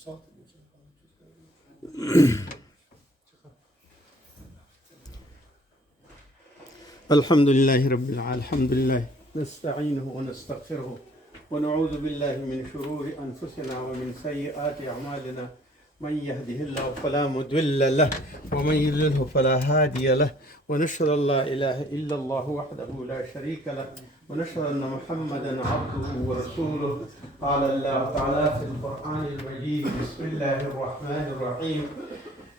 الحمد لله رب العالمين. الحمد لله نستعينه ونستغفره ونعوذ بالله من شرور أنفسنا ومن سيئات أعمالنا. من يهده الله فلا مضل له ومن يضلله فلا هادي له، ونشهد أن لا إله إلا الله وحده لا شريك له، ونشهد أن محمدا عبده ورسوله. قال الله تعالى في القرآن المجيد: بسم الله الرحمن الرحيم.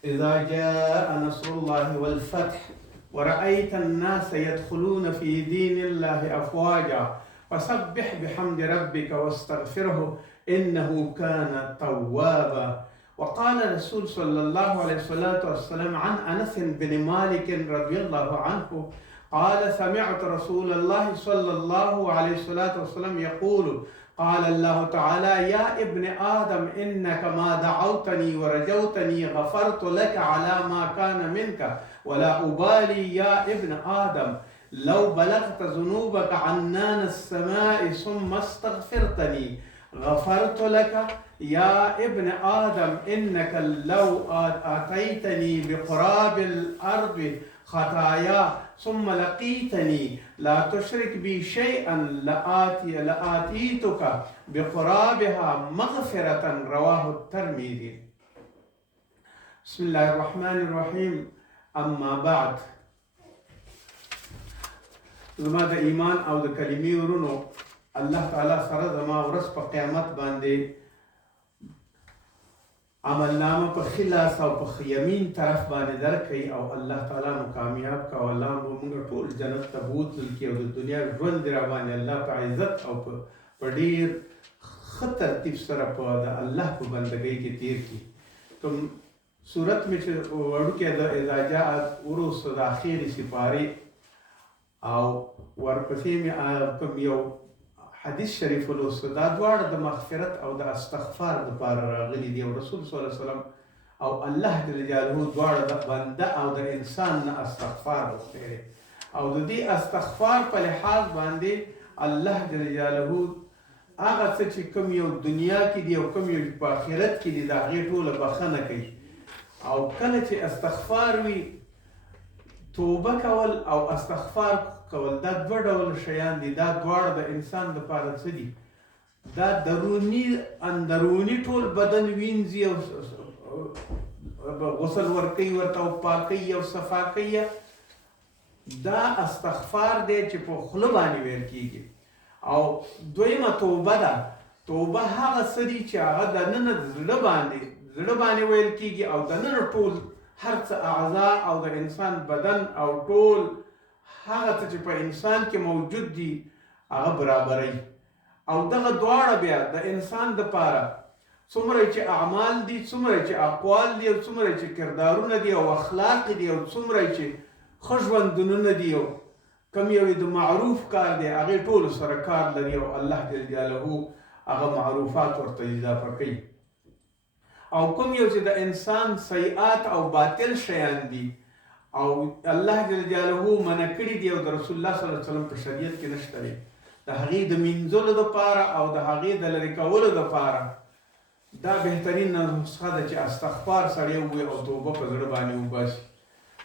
إذا جاء نصر الله والفتح ورأيت الناس يدخلون في دين الله أفواجا فسبح بحمد ربك واستغفره إنه كان توابا. وقال الرسول صلى الله عليه وسلم عن أنس بن مالك رضي الله عنه قال: سمعت رسول الله صلى الله عليه وسلم يقول: قال الله تعالى: يا ابن آدم إنك ما دعوتني ورجوتني غفرت لك على ما كان منك ولا أبالي يا ابن آدم لو بلغت ذنوبك عنان السماء ثم استغفرتني غفرت لك. يا ابن آدم إنك لو أتيتني بقراب الأرض خطايا ثم لقيتني لا تشرك بي شيئا لآتيتك بقرابها مغفرة. رواه الترمذي. بسم الله الرحمن الرحيم. اما بعد، زما د ایمان او د کلمې ورونو، الله تعالی سره زما ورځ په قیامت باندې عملنامه په خلاص او په یمین طرف باندې درکړي، او الله تعالی مو کامیاب کا، او الله موږ ټول جنت ته بوتل کې، او د دنیا ژوند را باندې الله په عزت او په ډیر ښه ترتیب سره په د الله په بندګۍ کې تیر کړي. کوم صورت میں وڑو کے اذا جاء ورس د اخیری سپاری او ورپسې میں کوم یو حدیث شریف ولوست، دا دواړه د مغفرت او د استغفار لپاره راغلي دي، او رسول صلی الله علیه وسلم او الله جل جلاله دواړه د بنده او د انسان نه استغفار وغوښتي، او د دې استغفار په لحاظ باندې الله جل جلاله هغه څه چې کوم یو دنیا کې دي او کوم یو په آخرت کې دي د هغې ټوله بخښنه کوي. او کله چې استغفار وي، توبه کول او استغفار کول دا دوه ډول شیان دي. دا دواړه د انسان لپاره څه دي؟ دا اندروني ټول بدن وینځي او غسل ورکوي ورته او پاکوي او صفا کوي. دا استغفار دی چې په خوله باندې ویل کېږي. او دویمه توبه ده. توبه هغه څه دي چې هغه دننه زړه باندې ویل کېږي، او دننه ټول هر څه اعضاء او د انسان بدن او ټول هغه څه چې په انسان کې موجود دي هغه برابروي. او دغه دواړه بیا د انسان دپاره څومره چې اعمال دي، څومره چې اقوال دي، او څومره چې کردارونه دي او اخلاق دي، او څومره چې ښه ژوندونونه دي، او کوم یو د معروف کار دی، هغې ټولو سره کار لري، او الله جل جلاله هغه معروفات ورته اضافه کوي. او کوم یو چې د انسان سیئات او باطل شیان دي او الله جل جلاله منع کړي دي، او د رسول الله صلی الله علیه وسلم په شریعت کې نشته دی، د هغې د مینځلو دپاره او د هغې د لرې کولو دپاره دا بهترین نسخه ده چې استغفار سړی ووایي او توبه په زړه باندې وباسي.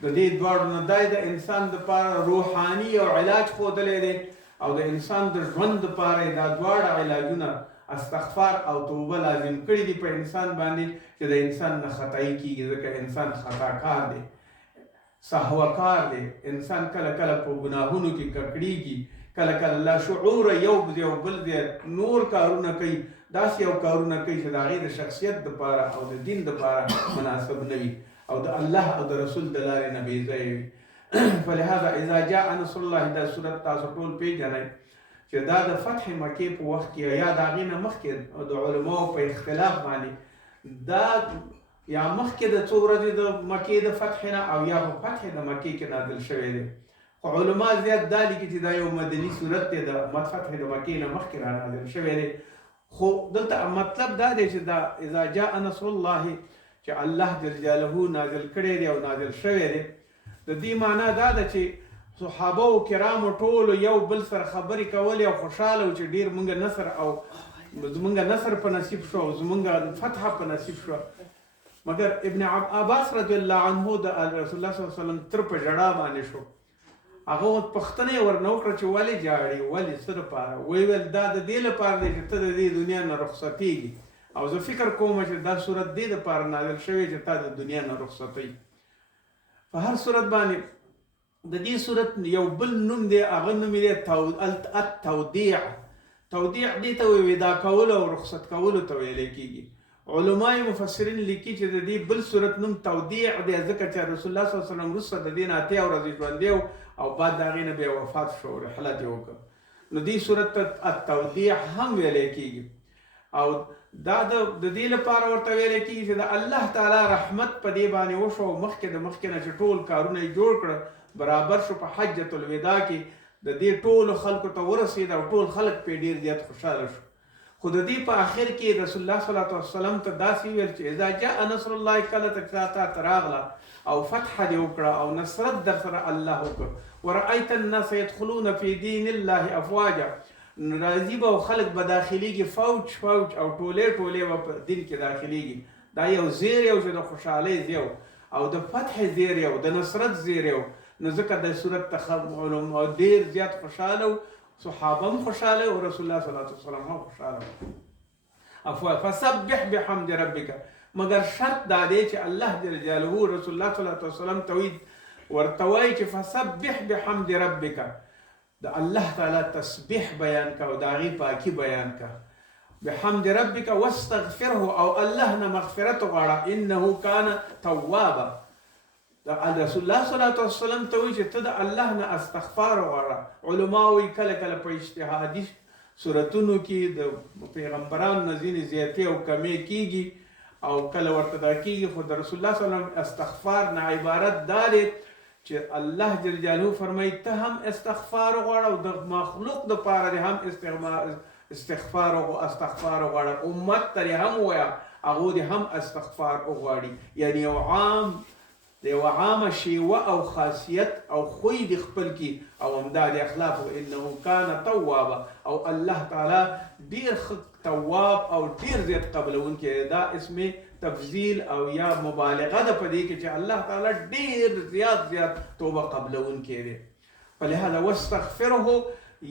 د دې دواړو نه دا د انسان دپاره روحاني او علاج ښودلی دی، او د انسان د ژوند دپاره دا دواړه علاجونه استغفار او توبه لازم کړي دي په انسان باندې، چې د انسان نه خطایي کېږي، ځکه انسان خطاکار دی، سهوکار دی. انسان کله کله په ګناهونو کې ککړېږي، کله کله لاشعوره یو بل دی نور کارونه کوي، داسې یو کارونه کوي چې د هغې د شخصیت دپاره او د دین دپاره مناسب نه وي، او د الله او د رسول د لارې نه بې ځایه وي. فلهذا اذا جاء نصر الله، دا صورت تاسو ټول پیژنئ چې دا د فتح مکې په وخت کې یا د هغې نه مخکې د علماو په اختلاف باندې دا یا مخکې د څو ورځې د مکې د فتح نه او یا په فتح د مکې کې نازل شوی دی. خو علما زیات دا لیکي چې دا یو مدني صورت دی، د فتح د مکې نه مخکې را نازل شوی دی. خو دلته مطلب دا دی چې دا اذا جاء نصر الله چې الله جل جلاله نازل کړی دی او نازل شوی دی، د دې معنا دا ده چې صحابه او کرامو ټولو یو بل سره خبرې کولې او خوشحاله و چې ډېر موږ نصر او زمونږ نصر په نصیب شو او زمونږ فتح په نصیب شو. مګر ابن عباس رضی الله عنه د رسول الله صلی الله علیه وسلم تر په جړا باندې شو. هغه پښتنه ورنه وکړه چې ولې جاړي ولې څه لپاره؟ ویل دا د دې لپاره دی چې ته د دې دنیا نه رخصتېږي او زه فکر کوم چې دا صورت دې دپاره نازل شوی چې تا د دنیا نه رخصتوي. په هر صورت باندې د دې صورت یو بل نوم دی، هغه نوم یې دی التودیع. تودیع دې ته وایي ودا کولو او رخصت کولو ته ویلی کېږي. علماء مفسرین لیکي چې د دې بل صورت نوم تودیع دی ځکه چې رسول الله صلی الله علیه وسلم وروسته د دې نه 8 ورځې ژوندی او بعد د هغې نه بیا وفات شو، رحلت یې وکړ. نو دې صورت ته التودیع هم ویلی کېږي او دا د دې لپاره ورته ویلی کېږي چې د الله تعالی رحمت په دې باندې وشو او مخکې د مخکې نه چې ټول کارونه یې جوړ کړه برابر شو. په حجة الوداع کې د دې ټولو خلکو ته ورسېد او ټول خلک پرې ډېر زیات خوشحاله شو. خو د دې په آخر کې رسول الله صلی الله علیه وسلم ته داسې ویل چې اذا جاء نصر الله کله ته تا راغله او فتح دې وکړه او نصرت در سره الله وکړ، ورأیت الناس يدخلون فی دین الله افواجا، راځي به او خلک به داخلېږي فوج فوج او ټولې ټولې به په دین کې داخلېږي. دا یو زیر یو چې د خوشحالۍ زیو او د فتح زیر یو د نصرت زیر یو. نو ځکه د صورت ته علماء ډېر زیات خوشحاله و، صحابه هم خوشحاله او رسول الله صلی الله علیه وسلم هم خوشحاله و. فسبح بحمد ربک، مگر شرط دا دی چې الله جل جلاله رسول الله صلی الله علیه وسلم توحید ورته وایي چې فسبح بحمد ربک، د الله تعالی تسبیح بیان کا او د هغې پاکي بیان کا. بحمد ربک واستغفره، او الله نه مغفرت وغواړه، انه کان توابا. رسول الله صلی الله علیه وسلم ته وایي چې ته د الله نه استغفار وغواړه. علما وایي کله کله په اجتهادي صورتونو کې د پیغمبرانو نه ځینې زیاتې او کمې کېږي او کله ورته دا کېږي، خو د رسول الله صلی الله علیه وسلم استغفار نه عبارت دا دی چې الله جل جلاله فرمایي ته هم استغفار وغواړه او د مخلوق دپاره دې هم استغفار وغواړه، امت ته دې هم ووایه هغو دې هم استغفار وغواړي. یعنې یو عام د یوه عامه شیوه او خاصیت او خوی د خپل کی او همدا د اخلاق انه کان توابا، او الله تعالی ډیر تواب او ډیر زیات قبلونکی. دا اسم تفضیل او یا مبالغه ده په دې کې چې الله تعالی ډیر زیات توبه قبلونکی دی. فلهذا واستغفره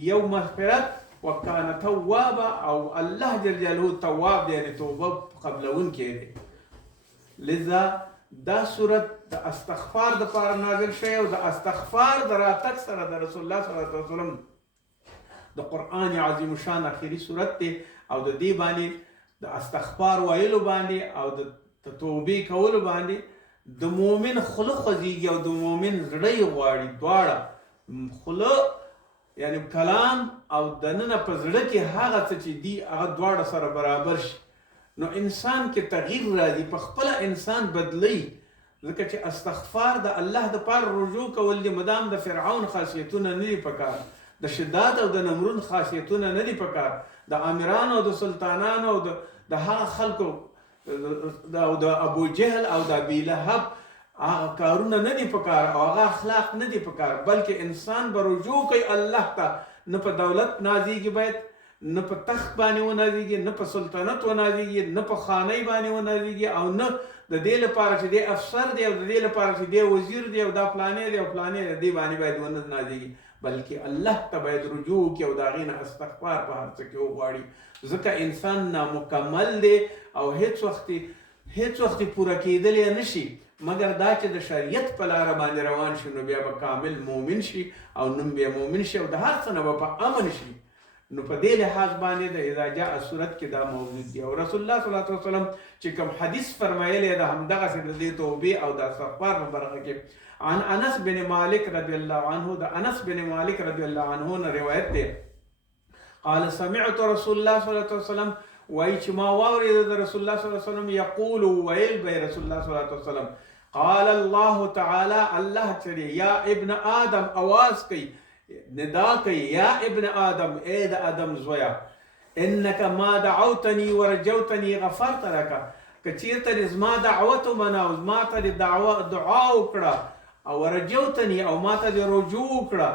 یو مغفرت وکان توابا، او الله جل جلاله تواب دی، یعنې توبه قبلونکی دی. لذا دا صورت د استغفار دپاره نازل شوی او د استغفار د راتګ سره د رسول الله صلی الله علیه وسلم د قرآن عظیم شان اخري صورت دی او د دې باندې د استغفار ویلو باندې او د توبې کولو باندې د مؤمن خوله خوځېږي او د مؤمن زړه یې غواړي. دواړه خوله یعنی کلام او دننه په زړه کې هغه څه چې دي هغه دواړه سره برابر شي، نو انسان کې تغییر راځي، په خپله انسان بدلی. ځکه چې استغفار د الله دپاره رجوع کول دي، مدام د فرعون خاصیتونه نه دي پکار، د شداد او د نمرود خاصیتونه نه دي پکار، د امیرانو او د سلطانانو او د هغه خلکو او د ابو جهل او د ابي لهب هغه کارونه نه دي پکار او هغه اخلاق نه دي پکار، بلکې انسان به رجوع کوي الله ته. نه په دولت نازیږي باید، نه په تخت باندې ونازیږي، نه په سلطنت ونازیږي، نه په خانۍ باندې ونازیږي، او نه د دې لپاره چې دی افسر دی او د دې لپاره چې دی وزیر دی او دا فلانې دی او فلانې دی، دې باندې باید ونه نازیږي، بلکې الله ته باید رجوع وکړي او د هغې نه استغفار په هر څه کې وغواړي. ځکه انسان نامکمل دی او هیڅ وخت پوره کېدلی نه شي مګر دا چې د شریعت په لاره باندې روان شي، نو بیا به کامل مؤمن شي او نوم بیا مؤمن شي او د هر څه نه به په امن شي. نو په دې لحاظ باندې د اذا جاء صورت کې دا موجود دی. او رسول الله صلی الله علیه وسلم چې کوم حدیث فرمایلی ده همدغسې د دې توبې او د استغفار په برخه کې عن انس بن مالک رضی الله عنه، د انس بن مالک رضی الله عنه نه روایت دی، قال سمعت رسول الله صلی الله علیه وسلم، وایي چې ما واورېده د رسول الله صلی الله علیه وسلم یقول ویل به رسول الله صلی الله علیه وسلم قال الله تعالی، الله چې یا ابن آدم آواز کوي ندا کوي، یا ابن آدم اے د آدم زویا، انک ما دعوتنی ورجوتنی غفرت لک، که چیرته زما دعوت ومنه او ما ته دعا وکړه او ورجوتنی او ما ته رجوع وکړه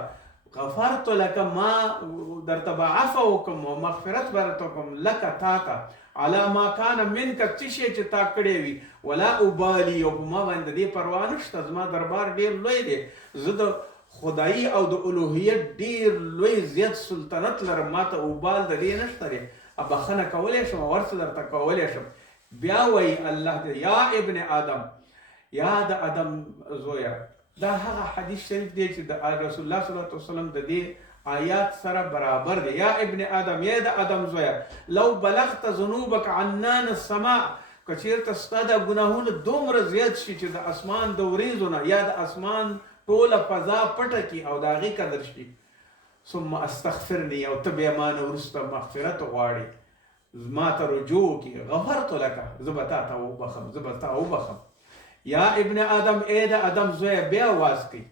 غفرت لك ما درته به عفو وکم او مغفرت برته کوم لکه تا ته علا ما کان منک څه شی چې تا کړی وي ولا ابالي او په ما باندې دې پروا نشته زما دربار ډېر لوی دی زه د خدایي او د الوهیت ډېر لوی زیات سلطنت لرم ما ته اوبال د دې نشته دی بخښنه کولی شم او ورڅه درته کولی شم بیا وایي الله دې یا ابن آدم یا د آدم زویه دا هغه حدیث شریف دی چې د رسول الله صلی الله علیه وسلم د دې آیات سره برابر دی یا ابن آدم یا د آدم زویه لو بلغت ذنوبک عنان السماء که چېرته ستا دا ګناهونه دومره زیات شي چې د اسمان د وریځو نه یا د اسمان ټوله فضا پټه کړي او د هغې قدر شي ثم استغفرني او ته بیا ما نه وروسته مغفرت غواړې ما ته رجوع وکړي غفرت لکه زه به تا ته وبخم زه به تا وبخم یا ابن آدم ای د آدم زویه بیا آواز کوي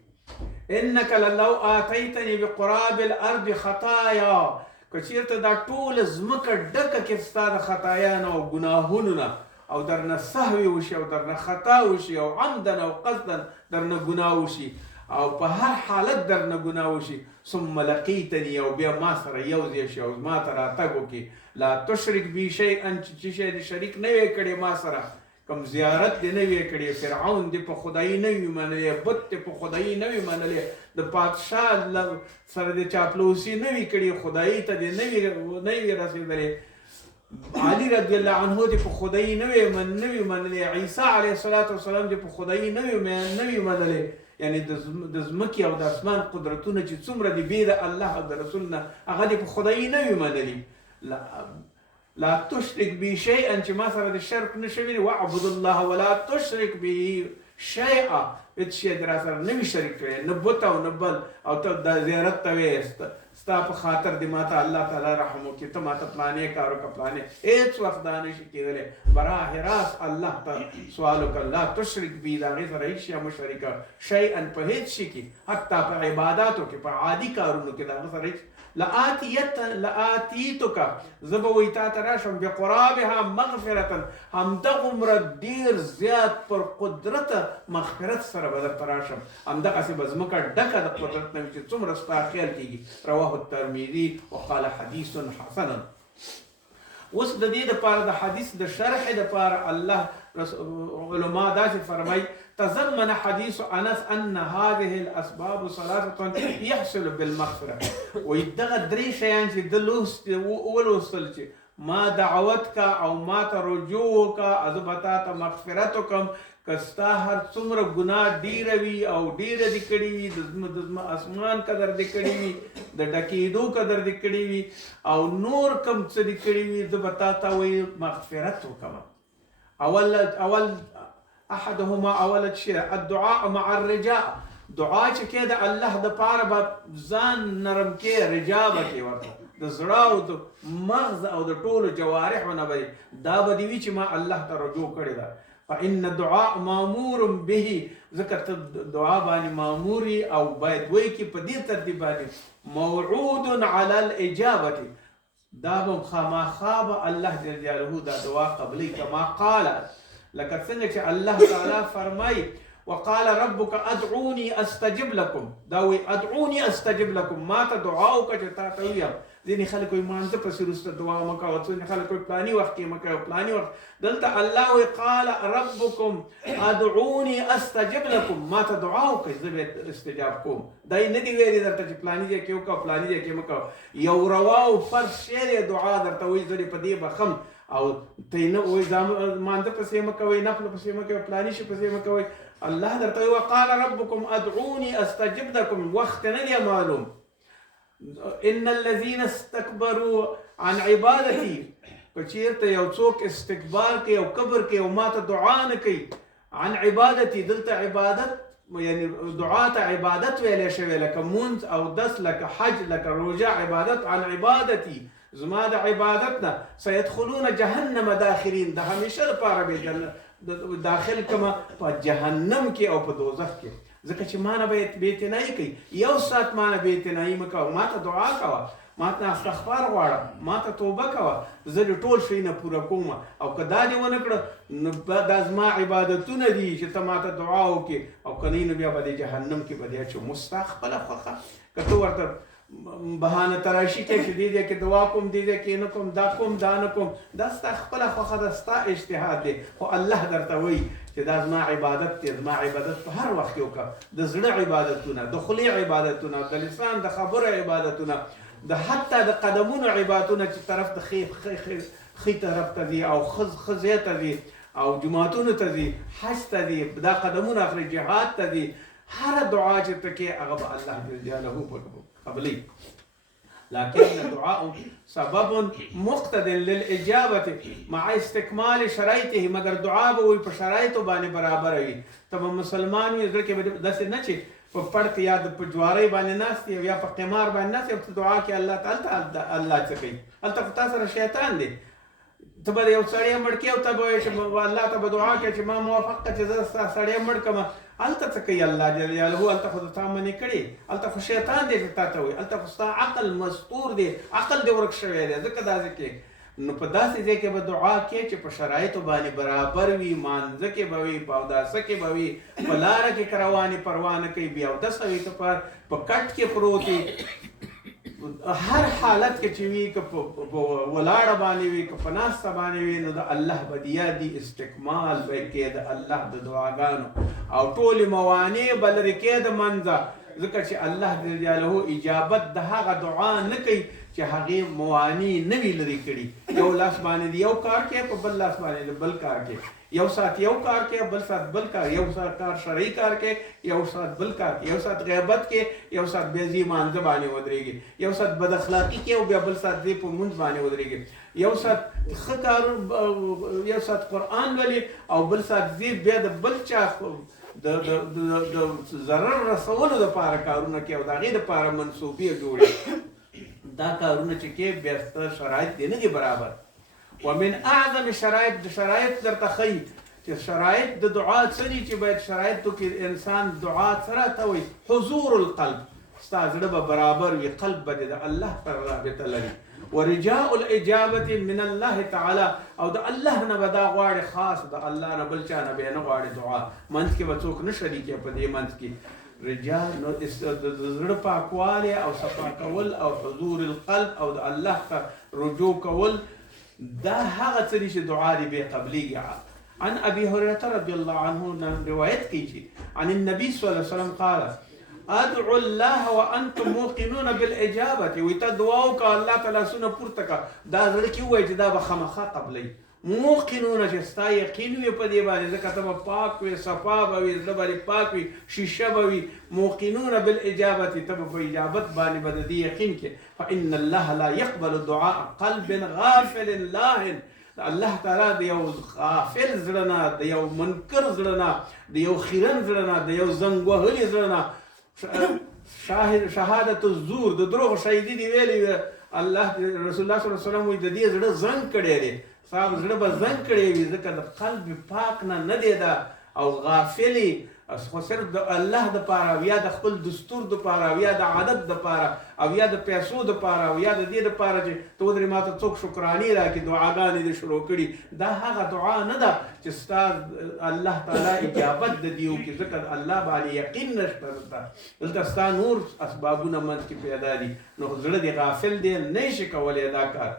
انک لو آتیتنی بقراب الارض خطایا که چېرته دا ټوله ځمکه ډکه کړې ستا د خطایا نه او ګناهونو نه او درنه سهوی وشي او درنه خطا وشي او عمدن او قصدن درنه ګناه وشي او په هر حالت درنه ګناه وشي ثم لقیتنی او بیا ما سره یو ځای شي او ما ته راتګ وکړي لا تشرک بي شیئا چې شی دې شریک نه وی کړی ما سره کوم زیارت دې نه وی کړی فرعون دې په خدایي نه وي منلی بت دې په خدایي نه وي منلی د پادشاه سره دې چاپلوسي نه وي کړې خدایي ته دې نه وي رسېدلی علي رضی الله عنه دې په خدایي نه وي منلی عیسی علیه السلام دې په خدایي نه وي منلی یعنی د ځمکې او د اسمان قدرتونه چې څومره دي بې د الله او د رسول نه هغه دې په خدایي نه وي منلي لا تشرک بي شیئا چې ما سره د شرک نه شوي واعبد الله ولا تشرک به شیئا هېڅ شی دې را سره نه وي شریک کړی نه بت او نه بل او ته دا زیارت ته وې ستا په خاطر دې ما ته الله تعالی رحم وکړي ته ما ته پلانې کار وکړه پلانې هېڅ وخت دا نه شي کېدلی براه راست الله ته سوال وکړه لا تشرک بي د هغې سره هېڅ شی مه شریکه شیئا په هېڅ شي کې حتی په عباداتو کې په عادي کارونو کې د هغه سره هېڅ لآتیتک زه به وایي تا ته راشم بقرابها مغفرة همدغومره ډېر زیات پر قدرته مغفرت سره به درته راشم همدغسې به ځمکه ډکه د قدرت نه وي چې څومره ستا خیال کېږي رواه الترمذي وقال حدیث حسن اوس د دې دپاره د حدیث د شرح دپاره الله علما داسې فرمایي تضمن حديث أنس أن هذه الأسباب ثلاثة يحصل بالمغفرة ويدغى دري شيئا چې د ولوستل چې ما دعوتك او ما ترجوك ازبتا ته مغفرت وکم که ستا هر څومره ګناه ډیره وي او ډیره دې کړې وي د اسمان قدر دې کړې وي د ډکېدو قدر دې کړې وي او نور کم څه دې کړې وي زه به تا ته وایي مغفرت وکم اول احدهما اول شيء الدعاء مع الرجاء دعا چې کې د الله د پاره به ځان نرم کې رجا به کې ورته د زړه او د مغز او د ټولو جوارحونه به دا به دې وي چې ما الله ته رجوع کړې ده فإن الدعاء مامور به ذکر ته دعا باندې ماموري او باید وایي کې په دې ترتیب باندې موعود على الإجابة دا به خامخا به الله جل جلاله دا دعا قبلي کما قال لکه څنګه چې الله تعالی فرمایي وقال ربك ادعوني استجب لكم دا وی ادعوني استجب لكم ما ته دعا وکړه چې تا ته ویم ځینې خلک وایي مانځه پسې وروسته دعا مه کوه ځینې خلک وایي پلاني وخت کې مه کوه پلاني وخت دلته الله وی قال ربكم ادعوني استجب لكم ما ته دعا وکړئ زه به استجاب کوم دا یې نه دي ویلي درته چې پلاني ځای کې وکړه پلاني ځای کې مه کوه یو روا او فرض شی دی دعا درته وایي زه دې په دې بخم او ته نه وایي مانځه پسې مه کوئ نفل پسې مه کوئ پلاني شي پسې مه کوئ الله درته وایي وقال ربكم ادعوني استجب لكم وخت نه دی معلوم ان الذين استكبروا عن عبادتي کچیرته یو څوک استکبار کوي او کبر کوي او ماته دعا نه کوي عن عبادتي دلته عبادت یعنی دعا ته عبادت ویلې شوی لکه مونځ او دس لکه حج لکه روژه عبادت عن عبادتي زما د عبادت نه سيدخلون جهنم داخلين د همیشه لپاره به داخل کما په جهنم کې او په دوزخ کې ځکه چې مانه به بې اعتنایي کوي یو ساعت مانه بې اعتنایي مه کوه ما ته دعا کوه ما ته استغفار غواړه، ما ته توبه کوه، زه دې ټول شی نه پوره کوم. او که دا دې ونه کړه نو دا زما عبادتونه دي چې ته ما ته دعا وکړې، او که نه نو بیا به دې جهنم کې به دې اچوم. ستا خپله خوښه که ته ورته بهانه تراشي کې چې دې ځای کې دعا کوم، دې ځای کې نه کوم، دا کوم دا نه کوم، دا ستا خپله خوښه ده، ستا اجتهاد دی. خو الله درته وایي چې دا زما عبادت دی، زما عبادت په هر وخت کې وکړه. د زړه عبادتونه، د خولې عبادتونه، د لسان د خبرو عبادتونه، د حتی د قدمونو عبادتونه چې طرف د ښي طرف ته ځي او ښځې ته ځي او جماعتونو ته ځي، حج ته ځي، دا قدمونه اخلي، جهاد ته ځي، هر دعا چې ته کې هغه به الله جل جلاله قبلي. لكن الدعاء سبب مقتد للإجابة مع استكمال شرائطه. مگر دعا به وي په شرایطو باندې برابر وي. ته به مسلمان وي، زړه کې به داسې نه چې په پړ کې یا په جوارۍ باندې ناست یې یا په قمار باندې ناست یې، دعا کې الله تعالی الله څه کوي؟ هلته خو تا سره شیطان دی. ته به یو سړی مړ کړې او ته به وایې چې الله ته به دعا کوې چې ما موافق کړه چې زه ستا سړی مړ کړم. هلته څه کوي الله جل جلاله؟ هلته خو د تا منې کړې، هلته خو شیطان دی چې تا ته وایي، هلته خو ستا عقل مستور دی، عقل دې ورک شوی دی، ځکه داسې کې. نو په داسې ځای کې به دعا کې چې په شرایطو باندې برابر وي، مانځه کې به وي، په اوداسه کې به وي، په لاره کې که روانې پروا نه کوي، بې اودسه وي که په کټ کې پروت وي، هر حالت کې چې وي، که په ولاړه باندې وي که په ناسته باندې وي، نو د الله به یادي استکمال به یې کې د الله د دعاګانو، او ټولې موانع به لرې کې د منځه. ځکه چې الله جل جلاله اجابت د هغه دعا نه کوي چې هغې موانع نه وي لرې کړي. یو لاس باندې یو کار کوي، په بل لاس باندې بل کار کوي، یو ساعت یو کار کوي، بل ساعت بل کار، یو ساعت کار شرعي کار کوي، یو ساعت بل کار کوي، یو ساعت غیبت کوي، یو ساعت بې ځایه مانځه باندې ودرېږي، یو ساعت بد اخلاقي کوي او بیا بل ساعت دې په مونځ باندې ودرېږي، یو ساعت ښه کار، یو ساعت قرآن ولي، او بل ساعت دې بیا د بل چا د ضرر رسولو دپاره کارونه کوي او د هغې دپاره منصوبې جوړې. دا کارونه چې کوي بیا ستا شرایط دې نه دي برابر. ومن اعظم شرایط درته ښیي چې شرایط د دعا څه دي چې باید شرایطو کې انسان دعا څه راته وایي؟ حضور القلب. ستا زړه به برابر وي، قلب به د الله سره رابطه لري. ورجاء الاجابه من الله تعالی، او د الله نه به دا غواړي، خاص د الله نه، بل چا نه به نه غواړي دعا. منځ کې به څوک نه شریکې په دې منځ کې. رجاء نو د زړه پاکوالی او صفا کول او حضور القلب او د الله ته رجوع کول، دا هغه څه دي چې دعا دې بې قبلېږي. عن ابي هريره رضي الله عنه روایت کیږي عن النبي صلى الله عليه وسلم قال ادعو الله وانتم موقنون بالاجابه. وي ته دعا وکړه، الله تعالی سونه پورته کړه، دا زړه کې ووایي چې دا به خامخا قبلوي. موقنون چې ستا یقین وي په دې باندې، ځکه ته به پاک وي، صفا به وي، زړه به پاک وي، شیشه به وي. موقنون بالاجابه، ته به په اجابت باندې به د دې یقین کې. فان الله لا يقبل دعاء قلب غافل لاهن. الله تعالی د یو غافل زړه نه، د یو منکر زړه نه، د یو خیرن زړه نه، د یو زنګ وهلي زړه نه، شهادت الزور، د دروغ شهیدي دی ویلي، الله رسول الله صلی الله علیه وسلم وایي د دې زړه زنګ کړی دی. صاحب زړه به زنګ کړی وي، ځکه د قلب پاک نه دی دا، او غافلي خو صرف د الله دپاره او یا د خپل دستور دپاره او یا د عادت دپاره او یا د پیسو دپاره او یا د دې دپاره چې ته ودرې ما ته څوک شکرانې راکړي، دعاګانې دې شروع کړي. دا هغه دعا نه ده چې ستا الله تعالی اجابت د دې وکړي، ځکه الله باندې یقین نشته دلته. دلته ستا نور اسبابونه منځ کې پیدا دي، نو زړه دې غافل دی، نه شي کولی دا کار.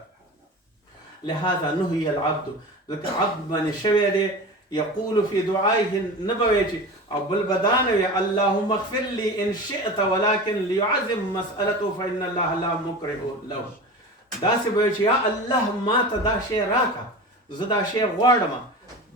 لهذا نهي العبد، ځکه عبد باندې شوی دی يقول في دعائه نبوي او بالبدانوي اللهم اغفر لي ان شئت ولكن ليعزم مسألته فإن الله لا مكره له. داسې به چې یا الله ما ته دا شی راکړه، زه دا شی غواړم.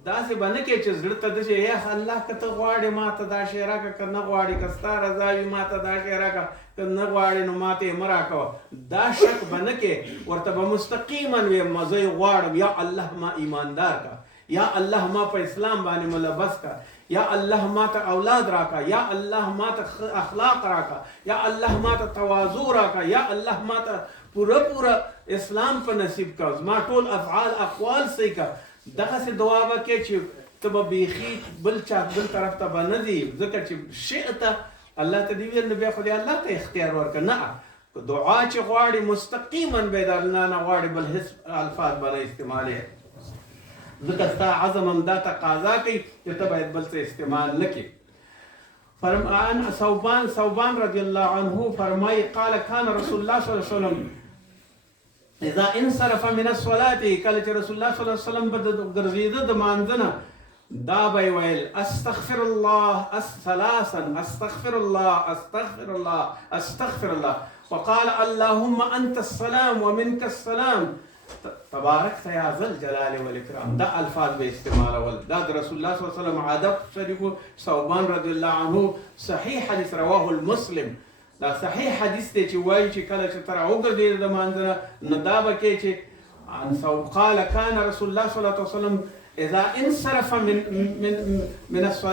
داسې به نه کې چې زړه ته داسې یا الله که ته غواړې ما ته دا شی راکړه، که نه غواړې که ستا رضا وي ما ته دا شی راکړه، که نه غواړې نو ما ته یې مه راکوه. دا شک به نه کې، ورته به مستقیما ویم زه یې غواړم، یا الله ما ایماندار کا، یا الله ما په اسلام باندې ملبس کا، یا الله ما ته اولاد راکا، یا الله ما ته اخلاق راکا، یا الله ما ته تواضع راکا، یا الله ما ته پوره اسلام په نصیب کا، زما ټول افعال اقوال صحیح کا. دغسې دعا به کې چې ته به بیخي بل چا بل طرف ته به نه ځي، ځکه چې شئته الله ته دې ویل نو بیا خو دې الله ته اختیار ورکړه. نه، دعا چې غواړي مستقیما به د الله نه غواړي بل هیڅ الفاظ به نه استعمالوي ځکه ستا عزم هم دا تقاضا کوي چې ته باید بل څه استعمال نه کړې. ثوبان رضی الله عنه فرمایي قال كان رسول الله صلی الله علیه وسلم اذا انصرف من الصلاه کله چې رسول الله صلی الله علیه وسلم به ګرځېده د مانځه نه دا به ویل استغفر الله ثلاثا استغفر الله استغفر الله استغفر الله وقال اللهم انت السلام ومنك السلام تباركت يا ذا الجلال والاكرام. دا الفاظ به استعمالول دا د رسول الله صلی الله علیه وسلم عادت شریفو. ثوبان رضی الله عنه صحیح حدیث رواه المسلم دا صحیح حدیث دی چې وایي چې کله چې تر وګرځېد د مانځه نه دا به کوي چې قال كان رسول الله صلی الله علیه وسلم اذا انصرف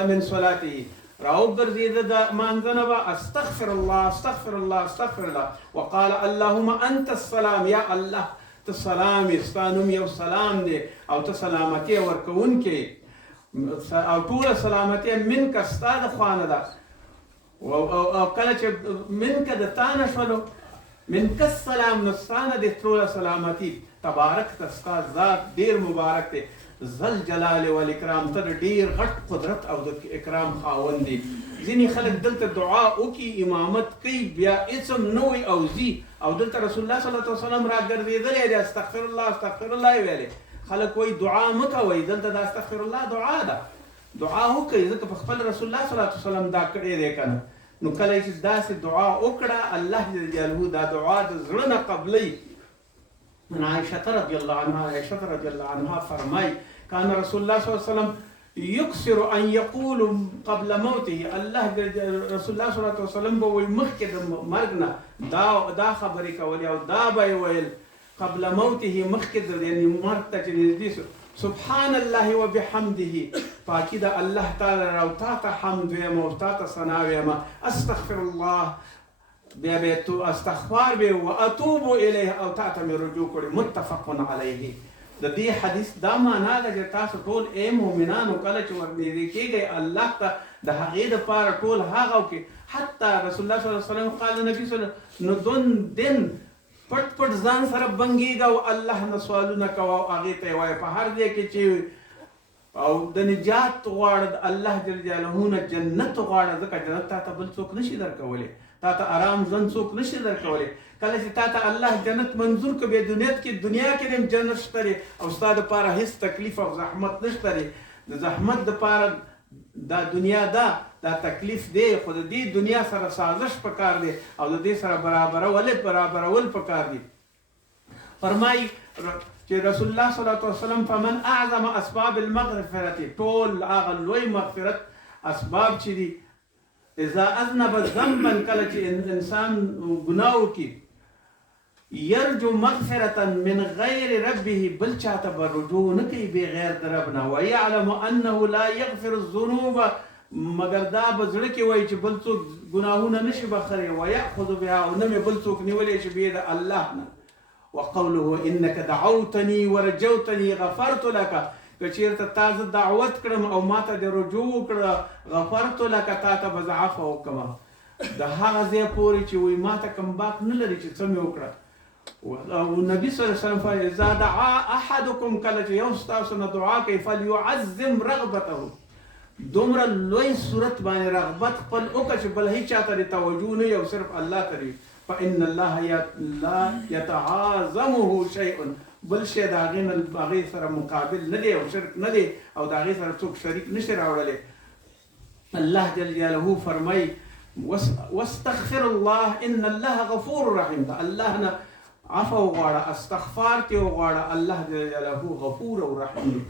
من صلاته راو ګرځېد د مانځه نه به استغفر الله استغفر الله استغفر الله وقال اللهم انت السلام یا الله ته سلام ستا نوم یو سلام دی او ته سلامتي ورکوونکی او ټوله سلامتي منکه ستا د خوا نه ده او کله چې منکه د تا نه شولو منکه السلام نو ستا نه د ټوله سلامتي تبارکت ستا ذات ډېر مبارک دی ذل جلال والاکرام ته ډېر غټ قدرت او د اکرام خاوند دی. ځینې خلک دلته دعا وکړي امامت کوي بیا اسم نه وي او ځي او دلته رسول الله صلی الله علیه وسلم را ګرځېدلی دی استغفر الله استغفر الله یې ویلې. خلک وایي دعا مه کوئ دلته د استغفر الله دعا ده دعا وکړئ ځکه په خپل رسول الله صلی الله علیه وسلم دا کړی دی که نه نو کله چې داسې دعا وکړه الله جل جلاله دا دعا د زړه نه قبلوي. من عائشة رضي الله عنها فرمای كان رسول الله صلى الله عليه وسلم يكثر ان يقول قبل موته الله رسول الله صلى الله عليه وسلم به مخکې د مرګ نه دا خبرې کولې او دا به ویل قبل موته مخکې د یعنې مرګ ته چې نږدې شو سبحان الله وبحمده پاکي د الله تعالی او تا ته حمد ویم او تا ته ثنا ویم استغفر الله بیا به تو استغفار به واتوب الیه او تا ته مې رجوع کړې متفق علیه. د دې حدیث دا معنا ده چې تاسو ټول اے مؤمنانو کله چې ورنږدې کېږئ الله ته د هغې دپاره ټول هغه وکړي حتی رسول الله صلی الله علیه وسلم قال نبی صلی الله علیه وسلم نو دون دن پټ پټ ځان سره بنګېږه او الله نه سوالونه کوه او هغې ته یې وایه په هر ځای کې چې او د نجات غواړه د الله جل جلاله نه جنت غواړه ځکه جنت تا ته بل څوک نشي درکولی تا ته آرام ژوند څوک نشي درکولی. کله چې تا ته الله جنت منظور کړي دنیا کې هم جنت شته دی او ستا دپاره هېڅ تکلیف او زحمت نشته دی. د زحمت دپاره دا دنیا دا تکلیف دی خو د دې دنیا سره سازش پکار دی او د دې سره برابرول پکار دی. فرمایي چې رسول الله صلی الله علیه وسلم فمن اعظم اسباب المغفرة ټول هغه لوی مغفرت اسباب چې دي اذا اذنب ذنبا کله چې انسان ګناه وکړي يرجو مغفرة من غير ربه بل چاته به رجوع نه کوي بغیر د رب نه ويعلم انه لا يغفر الذنوب مگر دا به زړه کې وایي چې بل څوک ګناهونه نشي بخښلی ويأخذ بها او نه مې بل څوک نیولی شي بې د الله نه. وقوله انك دعوتني ورجوتني غفرت لك که چېرته تا زه دعوت کړم او ما ته دې رجوع وکړه غفرت لك تا ته به زه عفوه وکړمه د هغه ځای پورې چې وایي ما ته کوم باک نه لري چې څه مې وکړه. او نبی صلی الله علیه وسلم اذا دعا احدكم کله چې یو ستاسو نه دعا کوي فليعظم رغبته دومره لوی صورت باندې رغبت خپل وکړه چې بل هیچ چاته دې توجه نه وي او صرف الله ته وي. فإن الله لا يتعاظمه شيء بل شی د هغې سره مقابل نه دی او شرک نه دی او د هغې سره څوک شریک نشي راوړلی. الله جل جلاله فرمایي واستغفر الله ان الله غفور رحیم ده الله نه عفو غواړه استغفار تې وغواړه الله جل جلاله غفور او رحیم دی.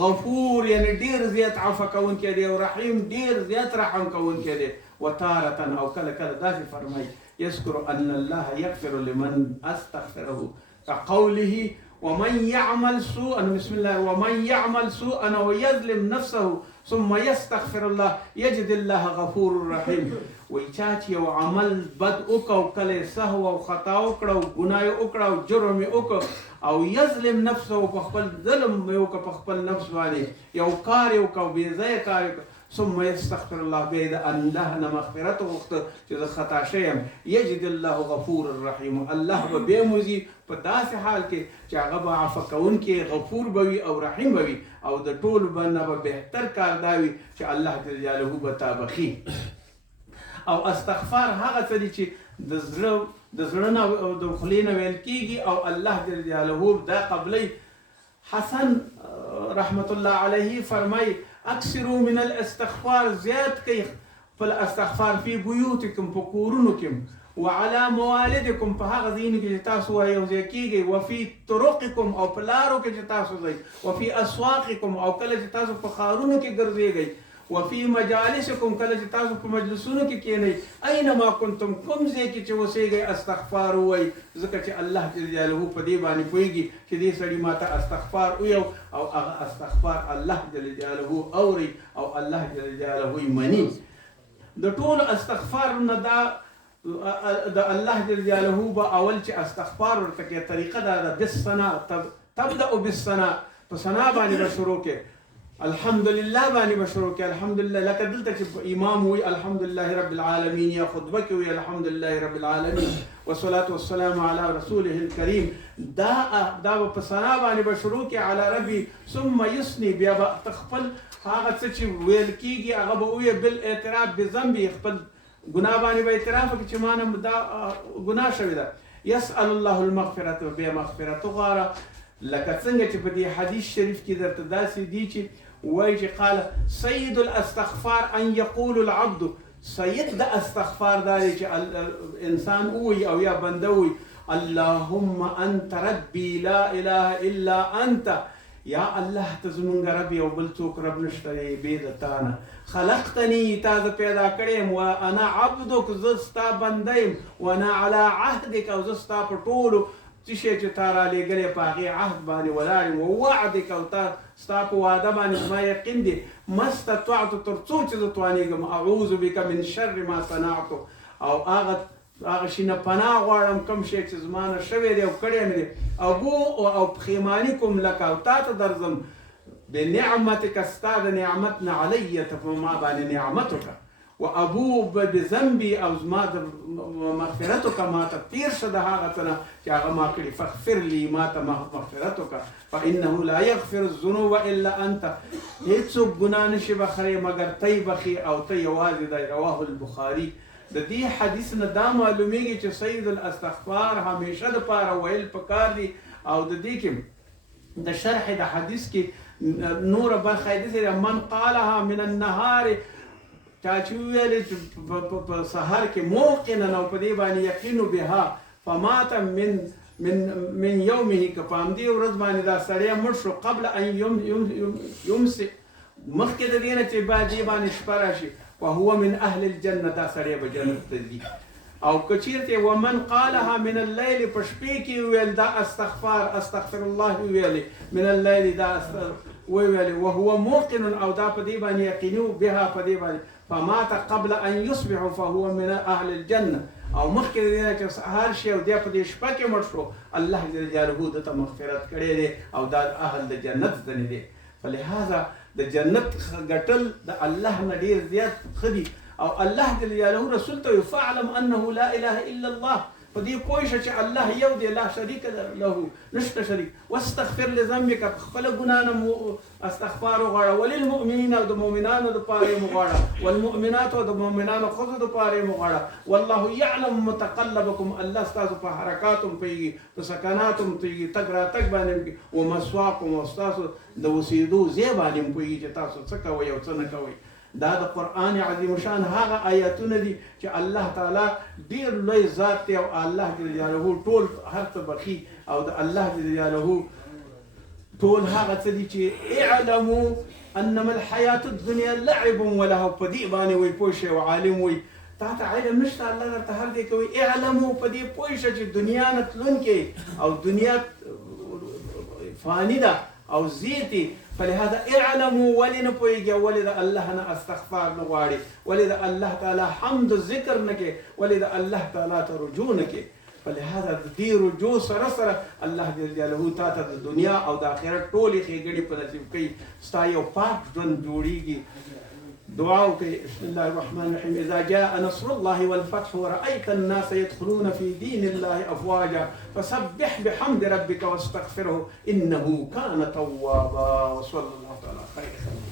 غفور یعنی ډېر زیات عفو کوونکی دی او رحیم ډېر زیات رحم کوونکی دی. وتارة او کله کله داسې فرمایي يذكر ان الله يغفر لمن استغفره كقوله ومن يعمل سوءا بسم الله ومن يعمل سوءا ويظلم نفسه ثم يستغفر الله يجد الله غفور رحيم. وای چا چې یو عمل بد وکړو کله سهو او خطا وکړو ګناه وکړو جرم وکړو او یظلم نفسه په خپل ظلم یو په خپل نفس باندې یو کار یو کو بې ځایه کار ثم يستغفر الله بيد أن الله مغفرته وقت جزا خطا شيم يجد الله غفور الرحيم الله بيموزي بداس حال کې چې هغه به عفو کوونکی غفور بوي او رحیم بوي او د ټول باندې به بهتر کار داوي چې الله جل جلاله به تابخي او استغفار هغه څه دي چې د زړه نه او د خولې نه ویل کېږي او الله جل جلاله دا قبلي حسن رحمة الله عليه فرمای اکثروا من الاستغفار زیات کوي فالاستغفار في بيوتكم په کورونو کې وعلى موالدكم په هغه ځایونو کې چې تاسو یو ځای کېږئ وفي طرقکم او په لارو کې چې تاسو ځئ وفي اسواقکم او کله چې تاسو په ښارونو کې ګرځېږئ وفي مجالسکم کله چې تاسو په مجلسونو کې کېنئ اينما کنتم کوم ځای کې چې اوسېږئ استغفار ووایئ ځکه چې الله جل جلاله په دې باندې پوهېږي چې دې سړي ماته استغفار ویو او هغه استغفار الله جل جلاله اوري او الله جل جلاله یې مني د ټولو استغفار نه دا د الله جل جلاله به اول چې استغفار ورته کې طریقه دا بالثنا تبدا بالثنا په ثنا باندې به شروع کې الحمدلله باندې به شروع کې الحمدلله لکه دلته چې امام وي الحمدلله رب العالمین یا خطبه کې وي الحمدلله رب العالمین والصلاة والسلام على رسوله الكريم دا په ثنا باندې به شروع کې على ربي ثم يثني بیا به تخپل هغه څه چې ویل کېږي هغه به ووایي بالاعتراف بذنب خپل ګناه باندې به اعتراف وکړي چې ما نه دا ګناه شوې ده يسأل الله المغفرة بیا مغفرت غواړه لکه څنګه چې په دې حدیث شریف کې درته داسې دي چې وایي چې قال سید الاستغفار ان يقول العبد سید د استغفار دا دی چې انسان ووایي او یا بنده ووایي اللهم انت ربي لا اله الا انت یا الله ته زمونږ رب یو بل څوک رب نشته دی بې د تا نه خلقتني تا زه پیدا کړی یم وانا عبدک زه ستا بنده یم وانا على عهدک او زه ستا په ټولو څه شی چې تا رالېږلی په هغې عهد باندې ولاړ یم ووعدک او تا ستا په وعده باندې زما یقین دی ما استطعت تر څو چې زه توانېږم اعوذ بک من شر ما صنعت او هغه شي نه پناه غواړم کوم شی چې زما نه شوی دی او کړی مې دی او پښیماني کوم لکه او تا ته درځم بنعمتک ستا د نعمت نه علیه ته په ما باندې نعمت وکړه وابو بذنبي او زما د مغفرت وکړه ما ته تېر شه د هغه څه نه چې هغه ما کړي فاغفر لي ما ته مغفرت وکړه فانه لا یغفر الذنوب الا انت هیڅوک ګناه نشي بخری مګر تی بخي او ته یوازې دی رواه البخاري د دې حدیث نه دا معلومیږي چې سید الاستغفار همیشه دپاره ویل پکار دي او د دې کې د شرح د حدیث کې نوره برخه یې داسې من قالها من النهار چا چې وویلې په سهار کې موقنا او په دې باندې یقین بها فمات من یومه که په همدې ورځ باندې دا سړی مړ شو قبل ان یمسي مخکې د دې نه چې باید دې باندې شپه راشي وهو من اهل الجنه دا سړی به جنت ته ځي او که چیرته ومن قالها من الليل په شپې کې ویل دا استغفر الله ویلې من الليل دا ویلې وهو موقن او دا په دې باندې یقینو بها په دې باندې فمات قبل ان يصبح فهو من اهل الجنه او مخکې د دې چې سهار شي او دی په دې شپه کې مړ شو الله جل جلاله دته مغفرت کړی دی او دا اهل د جنت ځنې دی فلهذا د جنت ګټل د الله نه ډېر زیات ښه دي او الله جل جلاله رسول ته فاعلم انه لا اله الا الله په دې پوه شه چې الله یو دی لا شریک له نشته شریک واستغفر لذنبک خپل ګناه نه استغفار وغواړه وللمؤمنین او د مؤمنانو دپاره یې وغواړه والمؤمنات او د مؤمنانو ښځو دپاره یې وغواړه والله یعلم متقلبکم الله ستاسو په حرکاتو هم پوهېږي په سکناتو هم پوهېږي تګ راتګ باندې هم پوهېږي ومسواکم او ستاسو د اوسېدو ځای باندې هم پوهېږي چې تاسو څه کوئ او څه نه کوئ دا د قرآن عظیم شان هغه آیاتونه دي چې الله تعالی ډېر لوی ذات دی او الله جل جلاله ټول هر څه بخي او د الله جل جلاله ټول هغه څه دي چې اعلموا انما الحیاة الدنیا لعب ولهو په دې باندې وایي پوه شئ او عالم وایي تا ته علم نشته الله درته هر دی کوي اعلموا په دې پوه شه چې دنیا نه تلونکې او دنیا فانی ده او زیتی فلهذا اعلموا ولن پويږي ولد الله نه استغفار نه غواړي ولد الله تعالی حمد ذکر نه کې ولد الله تعالی ته رجوع نه کې فلهذا دې رجوع سره سره الله جل جلاله تا ته د دنیا او د آخرت ټولې ښېګڼې په نصیب کوي ستا یو پاک ژوند جوړیږي دعاء بسم الله الرحمن الرحيم إذا جاء نصر الله والفتح ورأيت الناس يدخلون في دين الله أفواجا فسبح بحمد ربك واستغفره إنه كان توابا. وصلى الله تعالى خير.